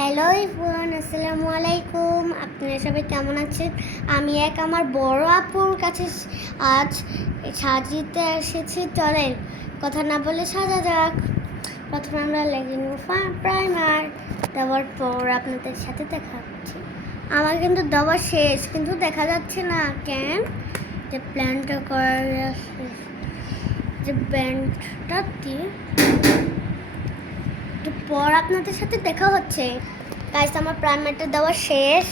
Hello everyone, আসসালামু আলাইকুম। আপনারা সবাই কেমন আছেন? আমি আমার বড় আপুর কাছে আজ সাজিতে এসেছি। চলেন কথা না বলে সাজা যাক। প্রথমে আমরা লেগে নেব প্রাইমার, দেওয়ার পর আপনাদের সাথে দেখা হচ্ছে। আমার কিন্তু দেওয়া শেষ, কিন্তু দেখা যাচ্ছে না কেন। যে প্ল্যানটা করার যে ব্যান্ডটা দিয়ে পর আপনাদের সাথে দেখা হচ্ছে। গাইস, আমার প্রাইমারটা দেওয়া শেষ,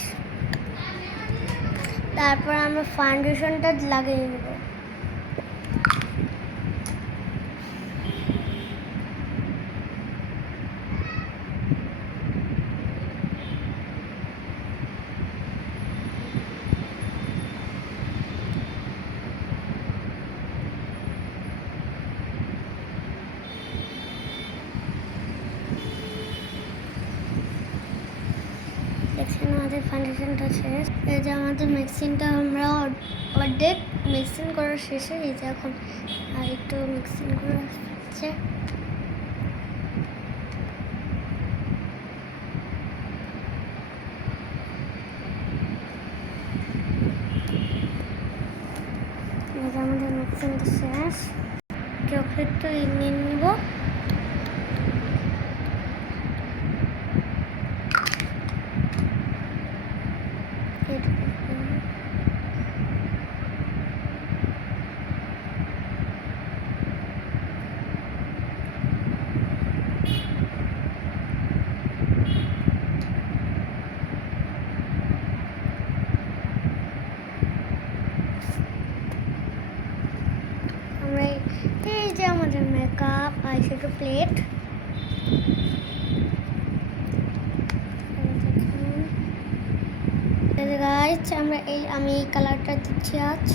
তারপর আমরা ফাউন্ডেশনটা লাগিয়ে নেব। দেখছেন আমাদের ফাউন্ডেশনটা শেষ। এই যে আমাদের মিক্সিংটা আমরা অর্ধেক মিক্সিং করার শেষে, এই যে এখন আর একটু মিক্সিং করা হচ্ছে। এই যে আমাদের মিক্সিংটা শেষ। চকলেটটা নিয়ে নিব। এই যে আমাদের মেকআপ আইশ্যাডো প্লেট। গাইস, আমি এই কালারটা দিচ্ছি আজ।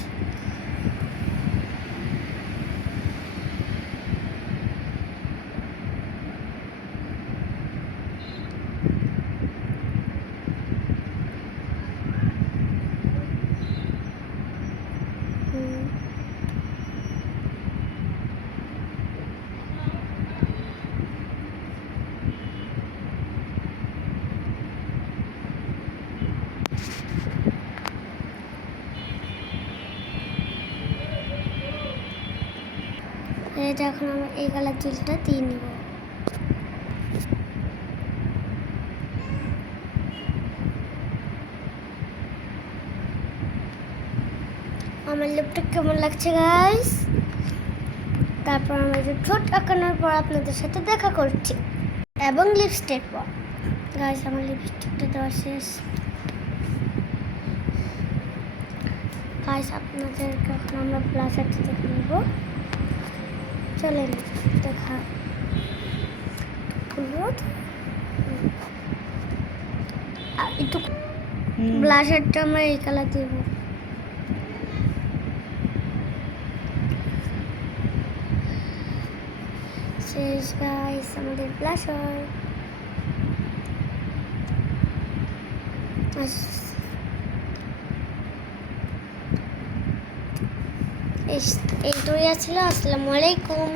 এটা এখন আমরা এই কালার জেলটা দিয়ে নিব। আমার লিপটা কেমন লাগছে গাইস? তারপর আমরা যে ঠোঁট আঁকানোর পর আপনাদের সাথে দেখা করছি, এবং লিপস্টিক পর। গাইস, আমার লিপস্টিকটা দেওয়া শেষ। গাইস, আপনাদেরকে এখন আমরা ব্লাশারটা দেখে নেব। চলেন দেখা একটু ব্লাশারটা আমরা এই কালার দেব। শেষ গাইস আমাদের ব্লাশার। এইটুকুই ছিল। আসসালামু আলাইকুম।